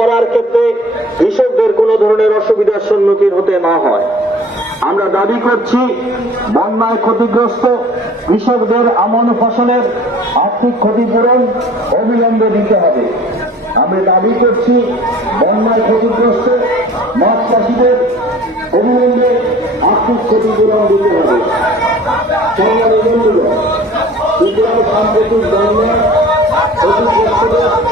করার ক্ষেত্রে কৃষকদের কোনো ধরনের অসুবিধার সম্মুখীন হতে না হয়। আমরা দাবি করছি, বন্যায় ক্ষতিগ্রস্ত কৃষকদের আমন ফসলের আর্থিক ক্ষতিপূরণ অবিলম্বে দিতে হবে। আমরা দাবি করছি, বন্যায় ক্ষতিগ্রস্ত মাছ চাষিদের অবিলম্বে আর্থিক ক্ষতিপূরণ দিতে হবে। সাম্প্রতিক বন্যা, ক্ষতিগ্রস্তদের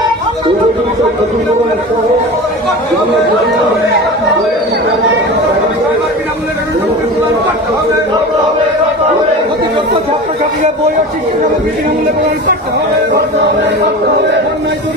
ছাত্রছাত্রীরা বই ও শিক্ষা বিনামূল্যে প্রদান করতে হবে বন্যায়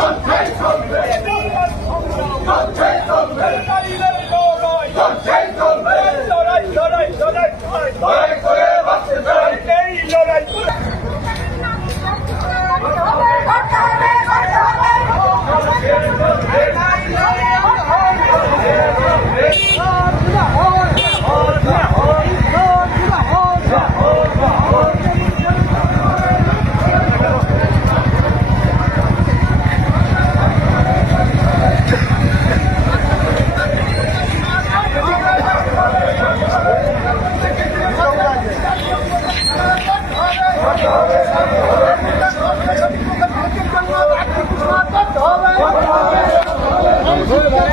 সত্যের সঙ্গে সত্যের সঙ্গে দুর্গত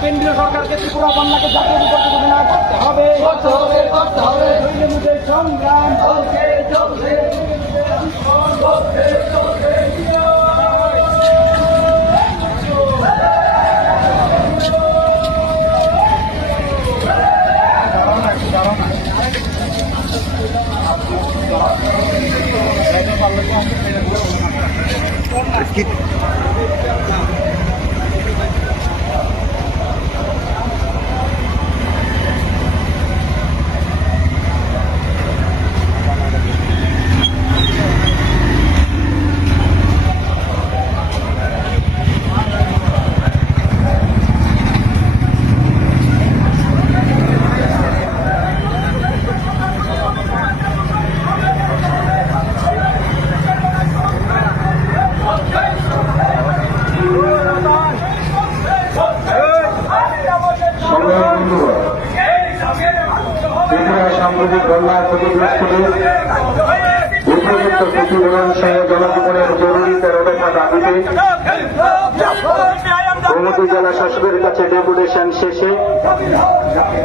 কেন্দ্রীয় সরকারকে ত্রিপুরা বন্যাকে জাতীয় বিপর্যয় ঘোষণা করতে হবে। করতে হবে করতে হবে। সংগ্রাম সংগ্রামী সাম্প্রতিক বন্যায় ক্ষতিগ্রস্তদের উপযুক্ত ক্ষতিপূরণ সহ জনজীবনের জরুরি তেরো দফা দাবিতে গোমতী জেলা শাসকের কাছে ডেপুটেশন শেষে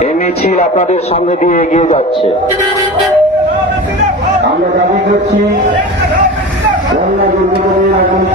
এই মিছিল আপনাদের সামনে দিয়ে এগিয়ে যাচ্ছে। আমরা দাবি করছি বন্যা দুর্যোগের আগামী